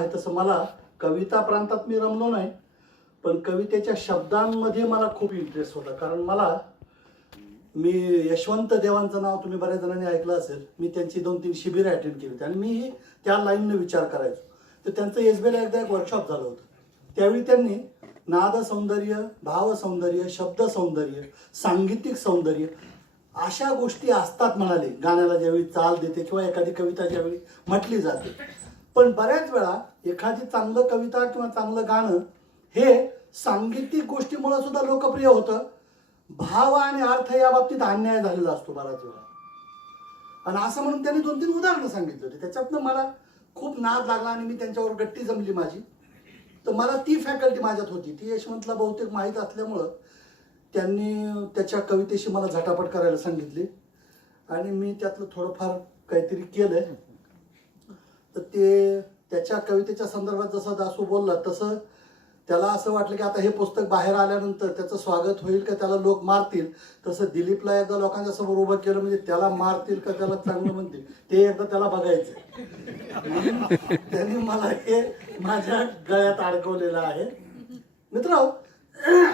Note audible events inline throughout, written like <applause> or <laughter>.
तसं मला कविता प्रांतात मी रमलो नाही पण कवितेच्या शब्दांमध्ये मला खूप इंटरेस्ट होता. कारण मला मी यशवंत देवांचं नाव तुम्ही बऱ्याच जणांनी ऐकलं असेल मी त्यांची दोन तीन शिबिरं अटेंड केली होती. आणि मी त्या लाईनने विचार करायचो. तर त्यांचं एस बीला एकदा एक वर्कशॉप झालं होतं. त्यावेळी त्यांनी नाद सौंदर्य भाव सौंदर्य शब्द सौंदर्य सांगीतिक सौंदर्य अशा गोष्टी असतात म्हणाले. गाण्याला ज्यावेळी चाल देते किंवा एखादी कविता ज्यावेळी म्हटली जाते. पण बऱ्याच वेळा एखादी चांगलं कविता किंवा चांगलं गाणं हे सांगीतिक गोष्टीमुळे सुद्धा लोकप्रिय होतं. भाव आणि अर्थ या बाबतीत अन्याय झालेला असतो बराच वेळा. आणि असं म्हणून त्यांनी दोन तीन उदाहरणं सांगितली होती. त्याच्यातनं मला खूप नाद लागला आणि मी त्यांच्यावर गट्टी जमली माझी. तर मला ती फॅकल्टी माझ्यात होती. ती यशवंतला बहुतेक माहीत असल्यामुळं त्यांनी त्याच्या कवितेशी मला झटापट करायला सांगितली. आणि मी त्यातलं थोडंफार काहीतरी केलंय. तर ते त्याच्या कवितेच्या संदर्भात जसं दासू बोलला तसं त्याला असं वाटलं की आता हे पुस्तक बाहेर आल्यानंतर त्याचं स्वागत होईल का त्याला लोक मारतील? तसं दिलीपला एकदा लोकांच्या समोर उभं केलं म्हणजे त्याला मारतील का त्याला चांगलं म्हणतील? ते एकदा त्याला बघायचं <laughs> त्यांनी मला हे माझ्या गळ्यात अडकवलेलं आहे. मित्र <clears throat>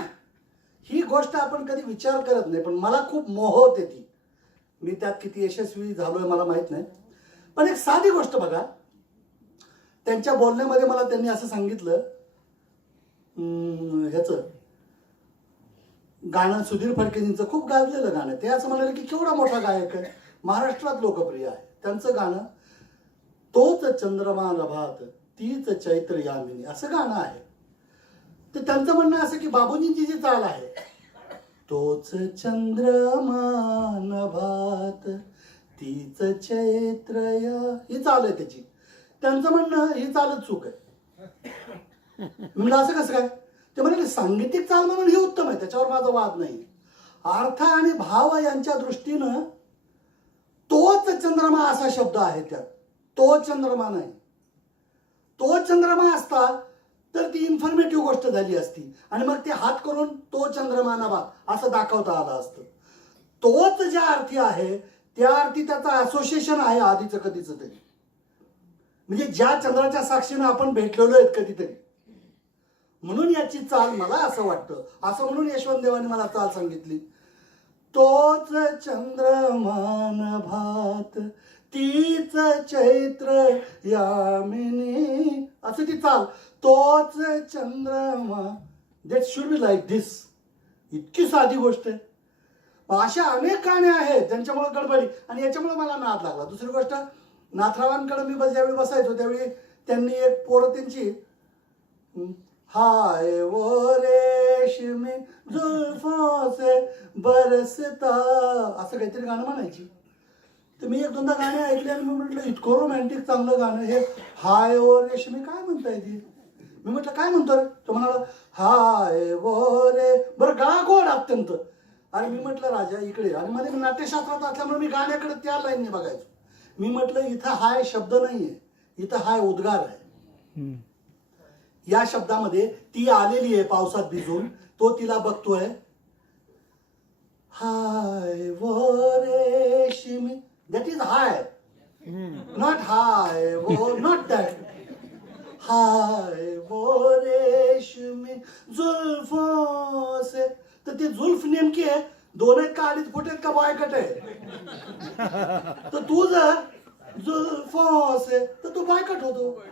ही गोष्ट आपण कधी विचार करत नाही पण मला खूप मोह होते ती. मी त्यात किती यशस्वी झालोय मला माहीत नाही. पण एक साधी गोष्ट बघा. त्यांच्या बोलण्यामध्ये मला त्यांनी असं सांगितलं ह्याच ह्याचं गाणं सुधीर फडकेजींचं खूप गाजलेलं गाणं ते असं म्हणाले की केवढा मोठा गायक आहे. महाराष्ट्रात लोकप्रिय आहे. त्यांचं गाणं तोच चंद्रमा नभात तीच चैत्र यामिनी असं गाणं आहे. तर त्यांचं म्हणणं असं की बाबूजींची जी चाल आहे तोच चंद्रमा नभात तीच चैत्र या ही चाल आहे त्याची. त्यांचं म्हणणं ही चालच चूक आहे. म्हणलं असं कसं काय? ते म्हणाले सांगीतिक चाल म्हणून ही उत्तम आहे त्याच्यावर माझा वाद नाही. अर्थ आणि भाव यांच्या दृष्टीनं तोच चंद्रमा असा शब्द आहे त्यात. तो चंद्रमा नाही. तो चंद्रमा असता तर ती इन्फॉर्मेटिव्ह गोष्ट झाली असती. आणि मग ते हात करून तो चंद्रमा नवा असं दाखवता आलं असतं. तोच ज्या अर्थी आहे त्या अर्थी त्याचं असोसिएशन आहे आधीचं कधीच तरी. म्हणजे ज्या चंद्राच्या साक्षीनं आपण भेटलेलो आहेत कधीतरी. म्हणून याची चाल मला असं वाटतं. असं म्हणून यशवंत देवाने मला चाल सांगितली. तोच चंद्रमान भात तीच चैत्र यामिनी. असं ती चाल. तोच चंद्रमा that should be like this इतकी साधी गोष्ट आहे. अशा अनेक गाणे आहेत ज्यांच्यामुळे गडबडी आणि याच्यामुळे मला नाद लागला. दुसरी गोष्ट नाथरावांकडे मी बस ज्यावेळी बसायचो त्यावेळी त्यांनी एक पोरं त्यांची हाय वो रेशमी जुल्फों बरसता. असं काहीतरी गाणं म्हणायची. तर मी एक दोनदा गाणे ऐकले आणि मी म्हटलं इतकं रोमॅन्टिक चांगलं गाणं हे हाय ओ रेशमी काय म्हणताय ती? मी म्हटलं काय म्हणतो रे? तो म्हणाला हाय वो रे बरं गा गोड अत्यंत. आणि मी म्हटलं राजा इकडे आणि मध्ये नाट्यशास्त्रात असल्यामुळे मी गाण्याकडे त्या लाईनने बघायचो. मी म्हटलं इथं हाय शब्द नाहीये. इथं हाय उद्गार आहे. या शब्दामध्ये ती आलेली आहे पावसात भिजून. तो तिला बघतोय. हाय वो रेशमी दॅट इज हाय. नॉट हाय वो नॉट दॅट हाय वो रेशमी जुल्फों से. तर ती जुल्फ नेमकी आहे. दोन आहेत का अडीच फुट आहेत का बायकट आहे. तर तू जर जुल्फों तर तू बायकट होतो.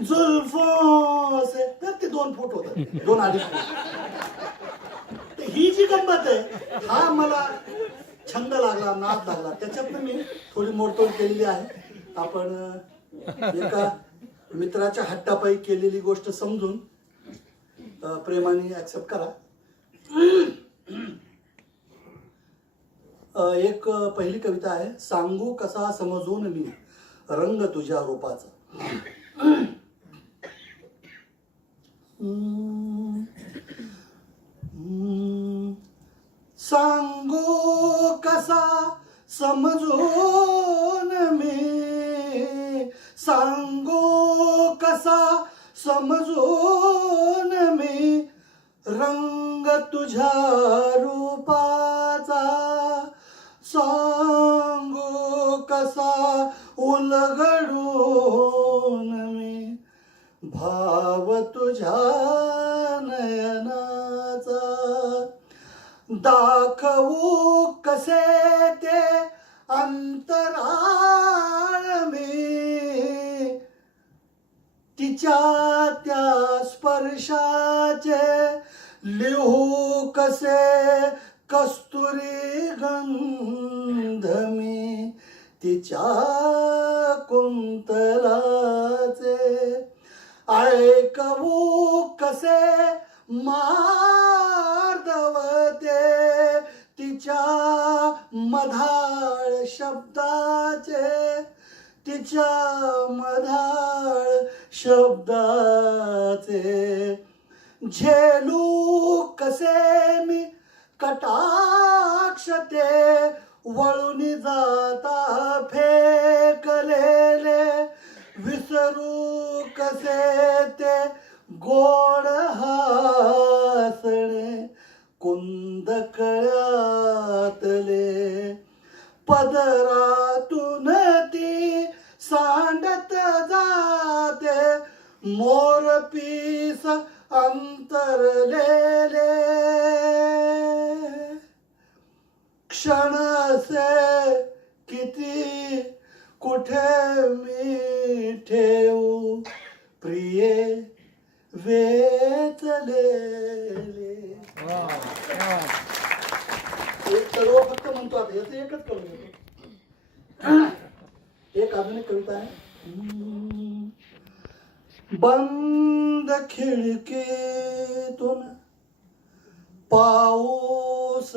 जुल्फोस से तर ते दोन फूट होत दोन अडीच फूट. ही जी गंमत आहे हा मला छंद लागला नाद लागला. त्याच्यातनं मी थोडी मोडतोड केलेली आहे. आपण एका मित्राच्या हट्टापायी केलेली गोष्ट समजून प्रेमाने ऍक्सेप्ट करा. एक पहिली कविता आहे सांगू कसा समजून मी रंग तुझ्या रूपाचा. <clears throat> सांगू कसा समजून मी सांगू कसा समजून मी रंग तुझ्या रूपा सांगू कसा उलगडून मी? भाव तुझ्या नयनाचा. दाखवू कसे ते अंतराळ मी? तिच्या त्या स्पर्शाचे लिहू कसे कस्तुरी गंध मी तिच्या कुंतलाचे. ऐकवू कसे मार्दवते तिच्या मधाळ शब्दाचे. तिच्या मधाळ शब्दाचे. झेलू कसे मी कटाक्ष ते वळून जाता फेकलेले. विसरू कसे ते गोड हसणे कुंद कळ्यातले पदरातून ती सांडत जाते मोर पीस अंतरलेले. क्षण असे किती कुठे मी ठेवू? प्रिये वेचलेले. एक सर्व हो, फक्त म्हणतो आता याचं एकच करू. एक आधुनिक कविता आहे. बंद खिडकीतून पाऊस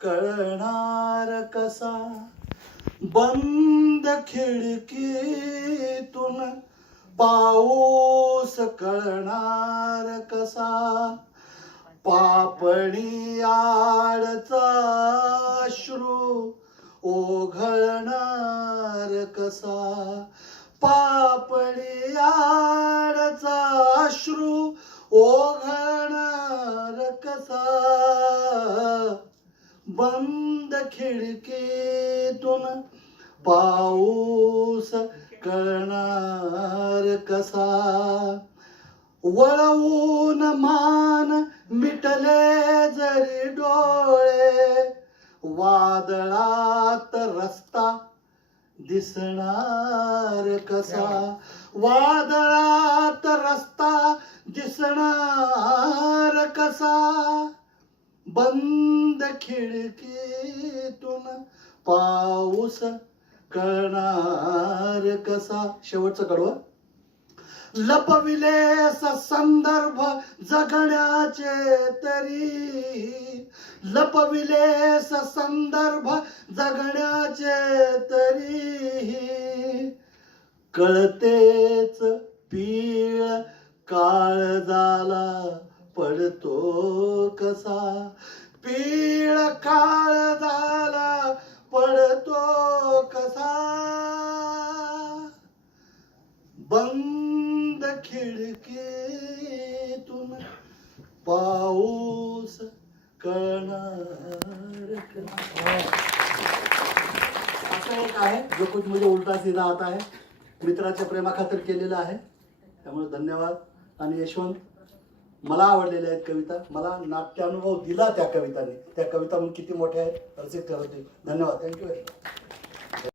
कळणार कसा? बंद खिडकीतून पाऊस कळणार कसा? पापणी आडचा अश्रू ओघळणार कसा? पापणी आडचा अश्रू ओघळ बंद खिडकीतून पाऊस कळणार कसा? वळवून मान मिटले जरी डोळे वादळात रस्ता दिसणार कसा? वादळात रस्ता दिसणार कसा? बंद खिडकीतून पाऊस कळणार कसा? शेवटचं कडवं. लपविले संदर्भ जगण्याचे तरी. लपविले संदर्भ जगण्याचे तरी. कळतेच पीळ काळ झाला. पडतो कसा? पीळ काळ झाला पडतो कसा? बंद खिडकीतून पाऊस कळणार असं एक आहे जो कुछ मुझे उलटा सीधा आता आहे मित्राच्या प्रेमाखातर केलेलं आहे. त्यामुळे धन्यवाद. आणि यशवंत? मला आवडलेल्या आहेत कविता. मला नाट्यानुभव दिला त्या कवितांनी. त्या कविता म्हणून किती मोठ्या आहेत. असे ठरवते धन्यवाद. थँक्यू